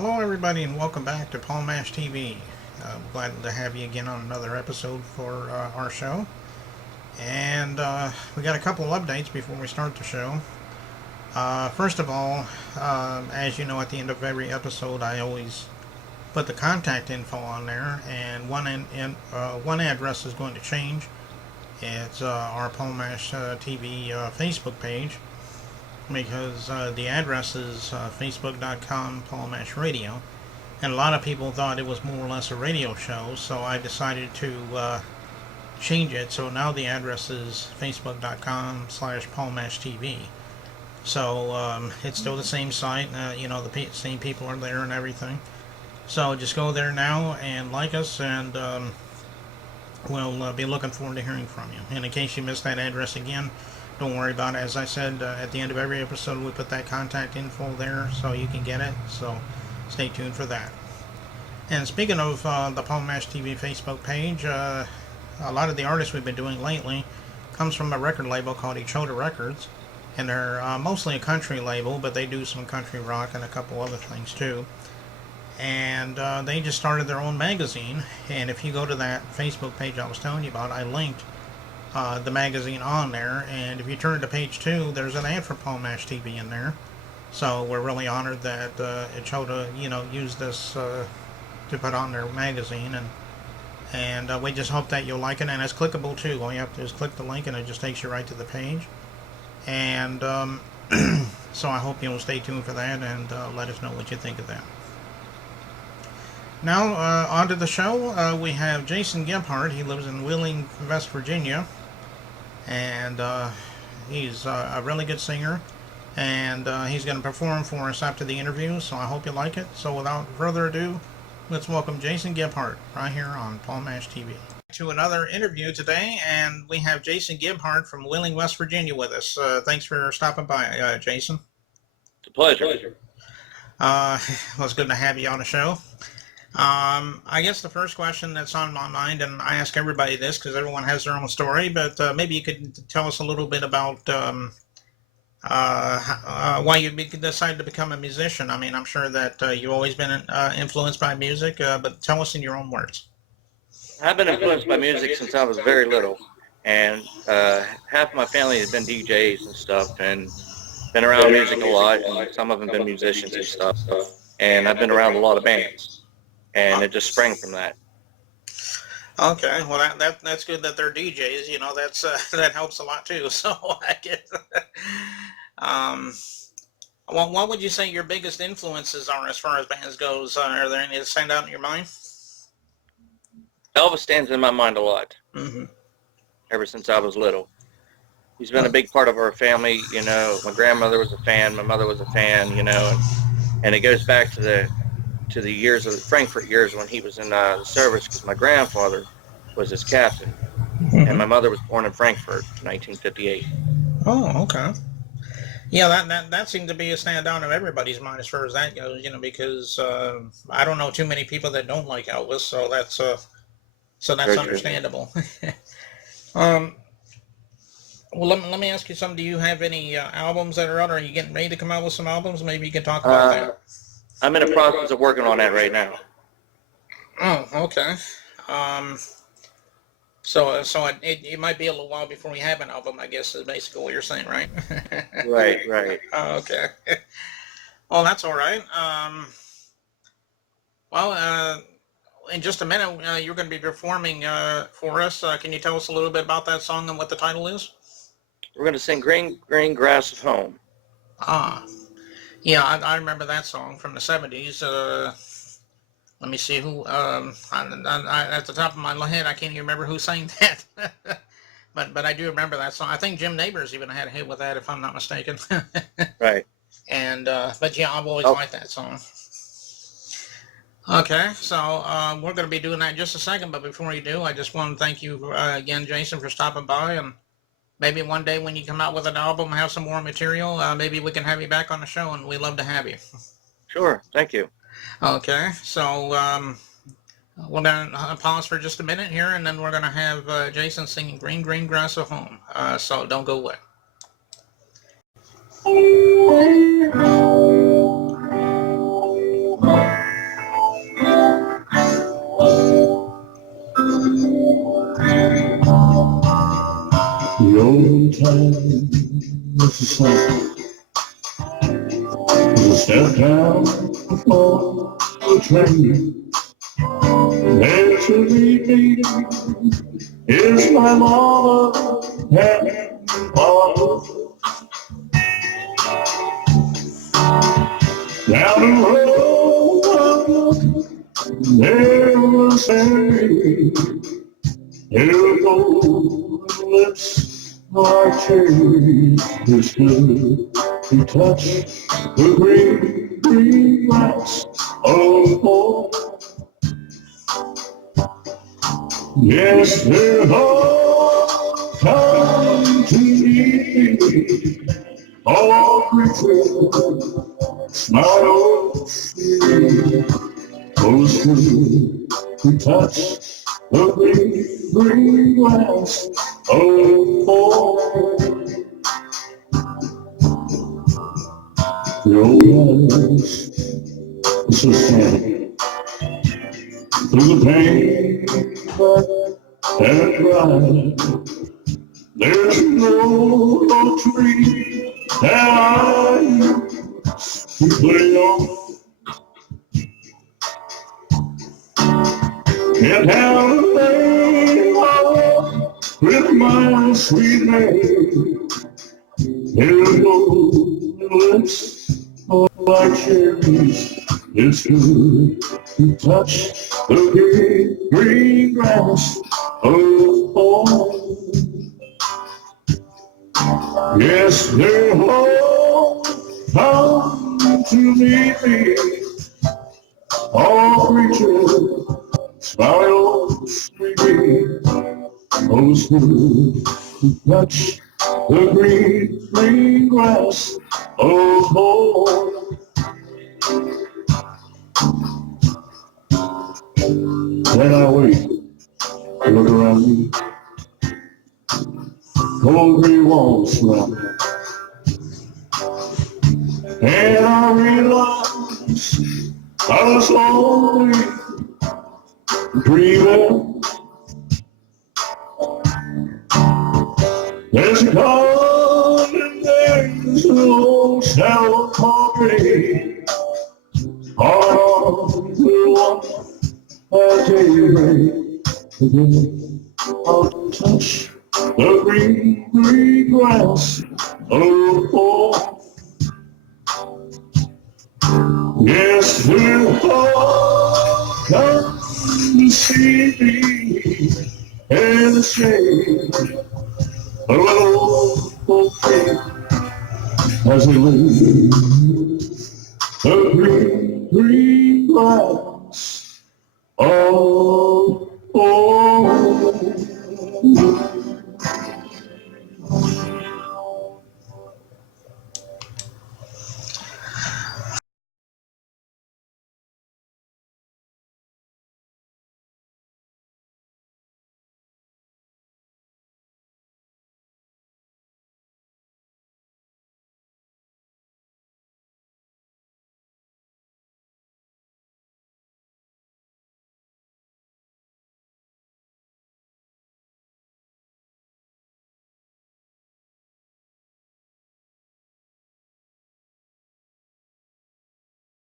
Hello, everybody, and welcome back to Paul Mash TV. Glad to have you again on another episode for our show. And we got a couple of updates before we start the show. First of all, as you know, at the end of every episode, I always put the contact info on there, and one address is going to change. It's our Paul Mash TV Facebook page, because the address is facebook.com Paul Mash Radio, and a lot of people thought it was more or less a radio show, so I decided to change it. So now the address is facebook.com / Paul Mash TV. So it's still the same site, the same people are there and everything. So just go there now and like us, and we'll be looking forward to hearing from you. And in case you missed that address again, don't worry about it. As I said, at the end of every episode, we put that contact info there so you can get it. So stay tuned for that. And speaking of the Paul Mash TV Facebook page, a lot of the artists we've been doing lately comes from a record label called Ichota Records. And they're mostly a country label, but they do some country rock and a couple other things too. And they just started their own magazine. And if you go to that Facebook page I was telling you about, I linked the magazine on there, and if you turn to page 2, there's an ad for Paul Mash TV in there. So we're really honored that Ichota, used this to put on their magazine, and we just hope that you'll like it. And it's clickable too. All you have to do is click the link, and it just takes you right to the page. And so I hope you'll stay tuned for that and let us know what you think of that. Now, on to the show. We have Jason Gebhard. He lives in Wheeling, West Virginia. And he's a really good singer. And he's going to perform for us after the interview, so I hope you like it. So without further ado, let's welcome Jason Gebhard right here on Paul Mash TV. To another interview today, and we have Jason Gebhard from Wheeling, West Virginia with us. Thanks for stopping by, Jason. It's a pleasure. Well, it's good to have you on the show. I guess the first question that's on my mind, and I ask everybody this because everyone has their own story, but maybe you could tell us a little bit about why you decided to become a musician. I mean, I'm sure that you've always been influenced by music, but tell us in your own words. I've been influenced by music since I was very little, and half my family has been DJs and stuff, and been around music a lot, and some of them been musicians and stuff, and I've been around a lot of bands. And it just sprang from that. Okay, well that's good that they're DJs. That's that helps a lot too. So I get. Well, what would you say your biggest influences are as far as bands goes? Are there any that stand out in your mind? Elvis stands in my mind a lot. Mm-hmm. Ever since I was little, he's been a big part of our family. My grandmother was a fan, my mother was a fan. And it goes back to the years of the Frankfurt years when he was in the service, because my grandfather was his captain, and my mother was born in Frankfurt in 1958. Oh, okay. Yeah, that seemed to be a standout of everybody's mind as far as that goes, because I don't know too many people that don't like Elvis, so that's understandable. Well, let me ask you something. Do you have any albums that are out? Are you getting ready to come out with some albums? Maybe you can talk about that. I'm in the process of working on that right now. Oh, okay. So it might be a little while before we have an album, I guess, is basically what you're saying, right? Right. Oh, okay. Well, that's all right. In just a minute, you're going to be performing for us. Can you tell us a little bit about that song and what the title is? We're going to sing Green Grass of Home. Yeah, I remember that song from the 70s. Let me see who, at the top of my head, I can't even remember who sang that. but I do remember that song. I think Jim Nabors even had a hit with that, if I'm not mistaken. Right. And, but yeah, I've always liked that song. Okay, so we're going to be doing that in just a second, but before you do, I just want to thank you again, Jason, for stopping by, and maybe one day when you come out with an album, have some more material, maybe we can have you back on the show, and we'd love to have you. Sure, thank you. Okay, so we're going to pause for just a minute here, and then we're going to have Jason singing Green Grass of Home, so don't go away. Step down from the train. There to meet me is my mama and papa. Down the road, there was Harry. Here goes lips like cherries. It's good to touch the green, green grass of home. Yes, they're all come to meet me. All creatures smile sweet. Those who touch the green, green grass of home. The old guys are so sad through the pain and cry. There's no tree that I used to play on. And how they walk with my sweet name. Here go lips like cherries. It's good to touch the green, green grass of home. Yes, they're all come to meet me. All creatures smile sweetly. Those who touch the green, green grass of home. Then I wait, look around me. Cold gray walls surround me. And I realize I was lonely, dreaming. There's a God and there's no shallow poverty. On the one at daybreak again, I'll touch the green, green grass of home. Yes, we'll all come to see me in the shade of an old tree as we leave the green, green grass of home.